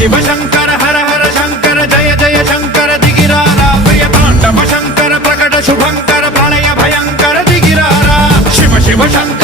शिव शंकर हर हर शंकर जय जय शंकर दिगिरारा प्रिय तांडव शंकर प्रकट शुभंकर प्रलय भयंकर दिगिरारा शिव शिव शंकर